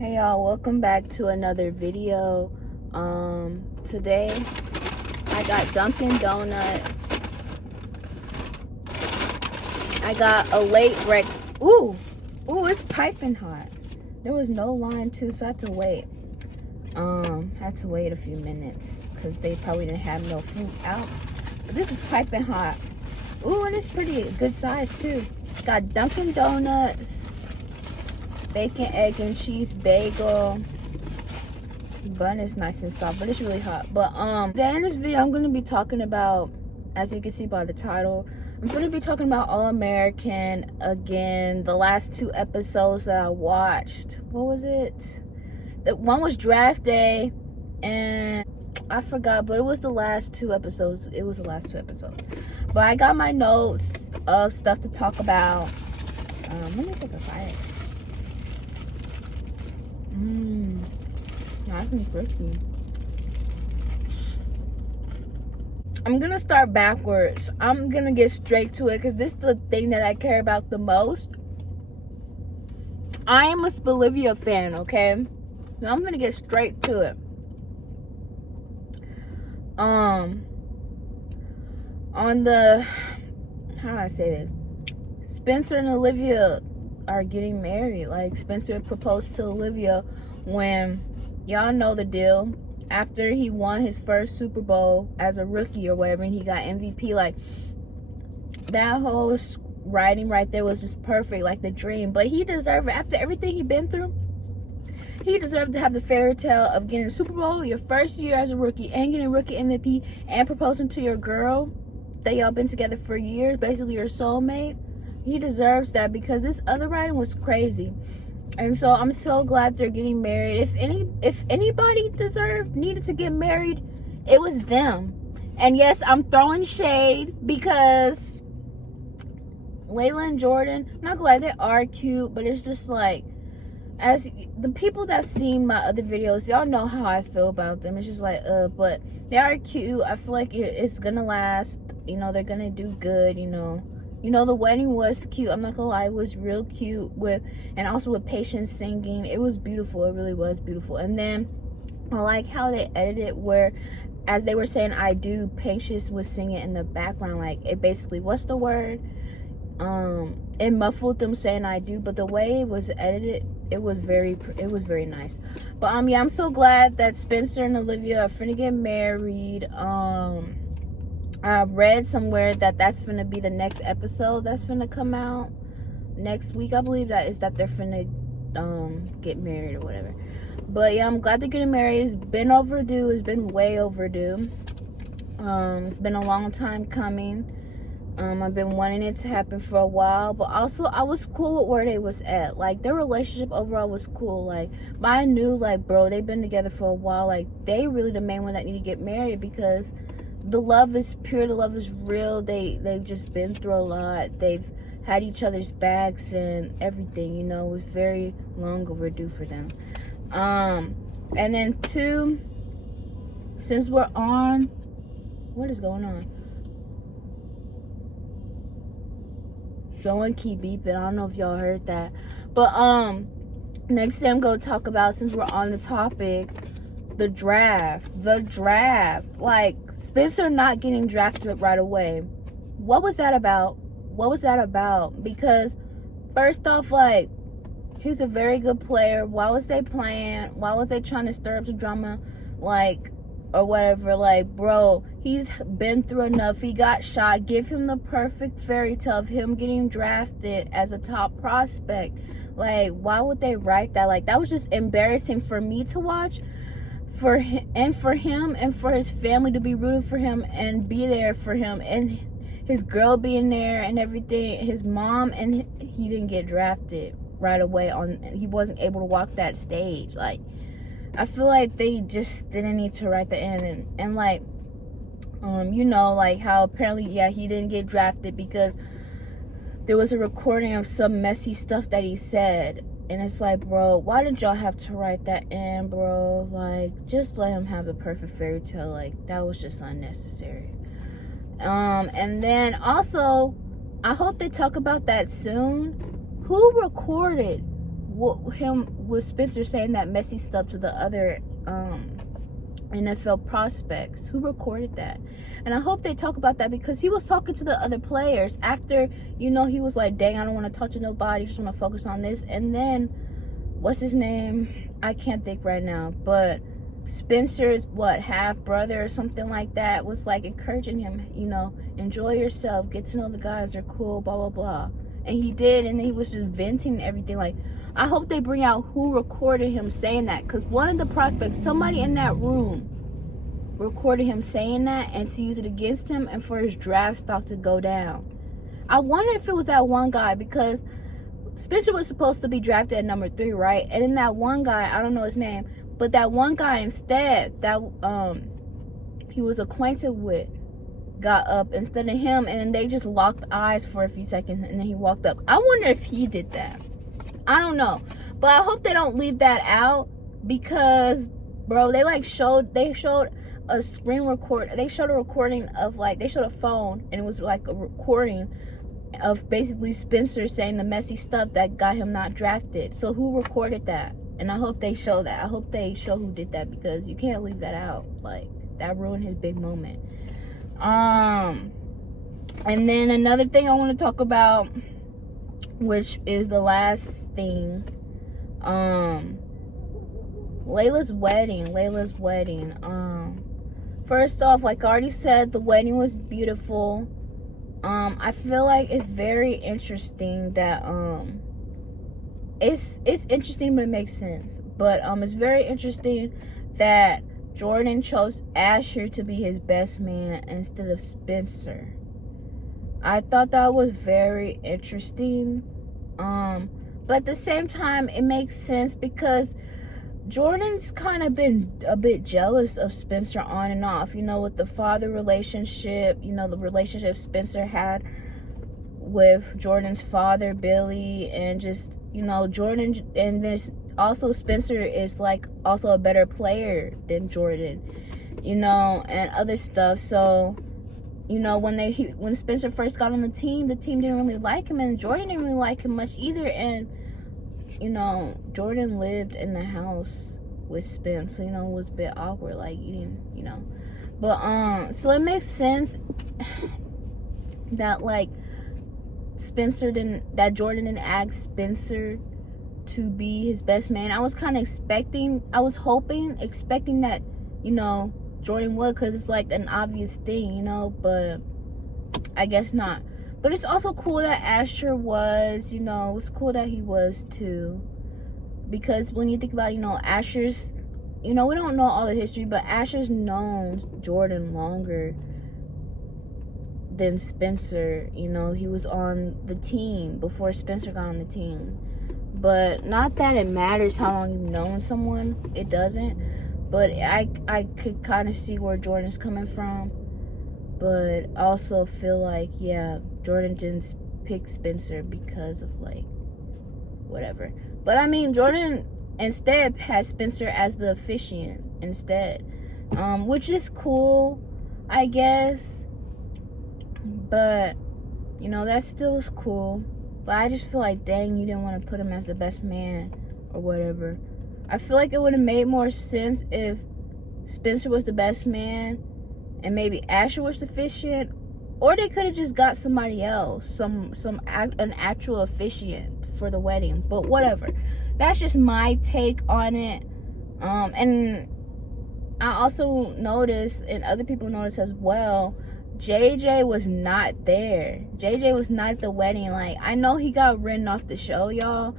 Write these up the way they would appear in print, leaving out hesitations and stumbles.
Hey y'all, welcome back to another video. Today I got Dunkin' Donuts. I got a late breakfast. Ooh, it's piping hot. There was no line too, so I had to wait. Had to wait a few minutes because they probably didn't have no food out. But this is piping hot. Ooh, and it's pretty good size too. Got Dunkin' Donuts. Bacon, egg, and cheese bagel. Bun is nice and soft, but it's really hot. But today in this video, I'm gonna be talking about, as you can see by the title, I'm gonna be talking about All American again. The last two episodes that I watched. What was it? The one was Draft Day, and I forgot, but it was the last two episodes. It was the last two episodes. But I got my notes of stuff to talk about. Let me take a bite. Nice and crispy. I'm gonna start backwards. I'm gonna get straight to it because this is the thing that I care about the most. I am a Bolivia fan, okay? So I'm gonna get straight to it. On the, how do I say this? Spencer and Olivia are getting married. Like, Spencer proposed to Olivia when, y'all know the deal, after he won his first Super Bowl as a rookie or whatever, and he got MVP. Like, that whole writing right there was just perfect, like the dream. But he deserved it. After everything he'd been through, he deserved to have the fairy tale of getting a Super Bowl your first year as a rookie and getting rookie MVP and proposing to your girl that y'all been together for years, basically your soulmate. He deserves that because this other writing was crazy. And so I'm so glad they're getting married. If anybody needed to get married, it was them. And yes, I'm throwing shade because Layla and Jordan, I'm not glad they are cute, but it's just like, as the people that have seen my other videos, y'all know how I feel about them. It's just like, but they are cute. I feel like it's gonna last. You know, they're gonna do good, you know. The wedding was cute. I'm not gonna lie, it was real cute and also with Patience singing. It was beautiful. It really was beautiful. And then I like how they edited where, as they were saying I do, Patience was singing in the background. Like, it basically, what's the word? It muffled them saying I do, but the way it was edited, it was very nice. But yeah, I'm so glad that Spencer and Olivia are finna get married. I read somewhere that that's finna be the next episode that's finna come out next week. I believe that they're finna get married or whatever. But yeah, I'm glad they're getting married. It's been overdue. It's been way overdue. It's been a long time coming. I've been wanting it to happen for a while, but also I was cool with where they was at. Like, their relationship overall was cool. Like, but I knew, like, bro, they've been together for a while. Like, they really the main one that need to get married because the love is pure, the love is real. They've just been through a lot. They've had each other's backs and everything, you know. It was very long overdue for them. And then two, since we're on, what is going on? Someone keep beeping. I don't know if y'all heard that. But next thing I'm gonna talk about, since we're on the topic, the draft. Like, Spencer not getting drafted right away. What was that about? Because first off, like, he's a very good player. Why was they playing? Why was they trying to stir up some drama? Like, or whatever. Like, bro, he's been through enough. He got shot. Give him the perfect fairy tale of him getting drafted as a top prospect. Like, why would they write that? Like, that was just embarrassing for me to watch, for him and for his family to be rooting for him and be there for him, and his girl being there and everything, his mom, and he didn't get drafted right away. He wasn't able to walk that stage. Like, I feel like they just didn't need to write the end. And like, you know, like how apparently, yeah, he didn't get drafted because there was a recording of some messy stuff that he said. And it's like, bro, why did y'all have to write that in, bro? Like, just let him have the perfect fairy tale. Like, that was just unnecessary. And then also, I hope they talk about that soon. Who recorded with Spencer saying that messy stuff to the other NFL prospects. Who recorded that? And I hope they talk about that, because he was talking to the other players after, he was like, dang, I don't want to talk to nobody, just want to focus on this. And then, what's his name? I can't think right now, but Spencer's half brother or something like that was like encouraging him, enjoy yourself, get to know the guys, they're cool, blah blah blah. And he did, and he was just venting everything. Like, I hope they bring out who recorded him saying that, because one of the prospects, somebody in that room recorded him saying that, and to use it against him and for his draft stock to go down. I wonder if it was that one guy, because Spencer was supposed to be drafted at number 3, right? And then that one guy, I don't know his name, but that one guy instead that he was acquainted with got up instead of him, and then they just locked eyes for a few seconds, and then he walked up. I wonder if he did that. I don't know, but I hope they don't leave that out, because bro, they showed a screen record. They showed a recording of they showed a phone, and it was like a recording of basically Spencer saying the messy stuff that got him not drafted. So who recorded that? And I hope they show that. I hope they show who did that, because you can't leave that out. Like, that ruined his big moment. And then another thing I want to talk about, which is the last thing, Layla's wedding. First off, like I already said, the wedding was beautiful. I feel like it's very interesting that it's interesting, but it makes sense. But it's very interesting that Jordan chose Asher to be his best man instead of Spencer. I thought that was very interesting. But at the same time, it makes sense, because Jordan's kind of been a bit jealous of Spencer on and off, with the father relationship, the relationship Spencer had with Jordan's father, Billy, and just, Jordan, and this also Spencer is also a better player than Jordan, and other stuff. So, when Spencer first got on the team didn't really like him, and Jordan didn't really like him much either. And Jordan lived in the house with Spence, so it was a bit awkward, but so it makes sense that Jordan didn't ask Spencer to be his best man. I was kind of expecting that, Jordan would, because it's an obvious thing, but I guess not. But it's also cool that Asher was, it's cool that he was too, because when you think about, Asher's, we don't know all the history, but Asher's known Jordan longer than Spencer. He was on the team before Spencer got on the team. But not that it matters how long you've known someone, it doesn't. But I could kind of see where Jordan's coming from. But I also feel like, yeah, Jordan didn't pick Spencer because of whatever. But I mean, Jordan instead had Spencer as the officiant instead, which is cool, I guess. But that's still cool. But I just feel like, dang, you didn't want to put him as the best man or whatever. I feel like it would have made more sense if Spencer was the best man and maybe Asher was the officiant, or they could have just got somebody else, an actual officiant for the wedding. But whatever. That's just my take on it. And I also noticed, and other people noticed as well, JJ was not there. JJ was not at the wedding. I know he got written off the show, y'all,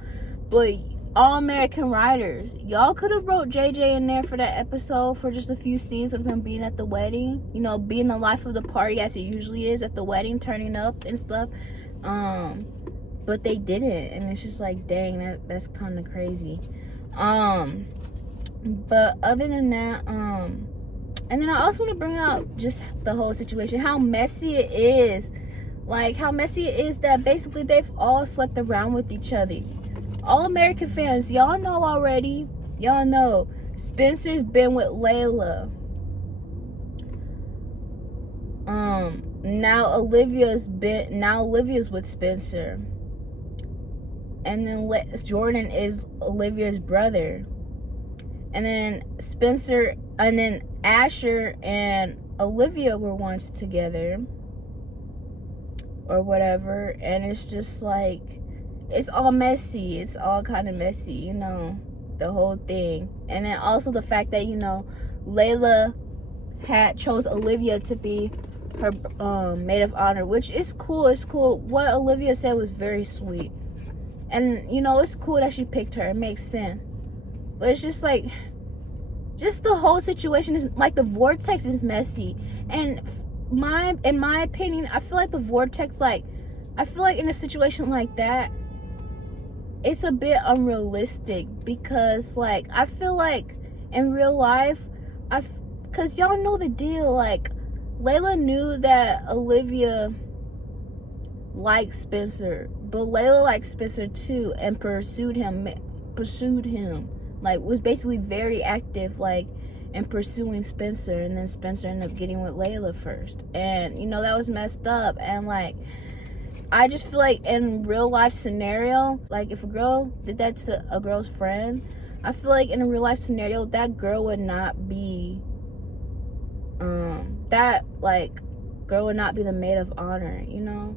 but All American Writers, y'all could have wrote JJ in there for that episode, for just a few scenes of him being at the wedding, being the life of the party as it usually is at the wedding, turning up and stuff. But they didn't, and it's just dang, that's kind of crazy. But other than that, and then I also want to bring out just the whole situation, how messy it is. How messy it is that basically they've all slept around with each other. All American fans, y'all know already. Y'all know Spencer's been with Layla. Now Olivia's with Spencer. And then Jordan is Olivia's brother. And then Spencer, and then Asher and Olivia were once together. Or whatever. And it's just like, it's all messy. It's all kind of messy, you know, the whole thing. And then also the fact that, you know, Layla chose Olivia to be her maid of honor, which is cool. It's cool. What Olivia said was very sweet. And, you know, it's cool that she picked her. It makes sense. But it's just like, just the whole situation is, like, the vortex is messy. And in my opinion, I feel like the vortex, like, I feel like in a situation like that, it's a bit unrealistic. Because, like, I feel like in real life, because y'all know the deal, like, Layla knew that Olivia liked Spencer, but Layla liked Spencer too, and pursued him, like, was basically very active, like, in pursuing Spencer. And then Spencer ended up getting with Layla first, and, you know, that was messed up. And, like, I just feel like in real life scenario, like, if a girl did that to a girl's friend, I feel like in a real life scenario, that girl would not be girl would not be the maid of honor, you know?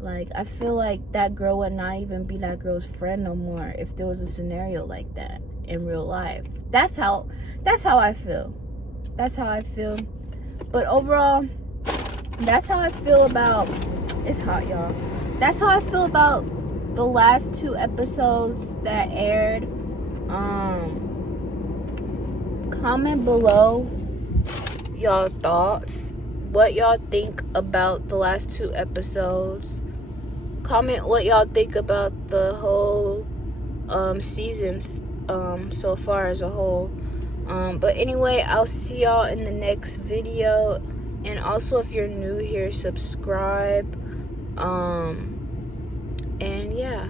Like, I feel like that girl would not even be that girl's friend no more if there was a scenario like that in real life. That's how I feel. That's how I feel. But overall, that's how I feel about, it's hot, y'all. That's how I feel about the last 2 episodes that aired. Comment below y'all thoughts, what y'all think about the last 2 episodes. Comment what y'all think about the whole seasons so far as a whole. But anyway, I'll see y'all in the next video. And also, if you're new here, subscribe. And yeah.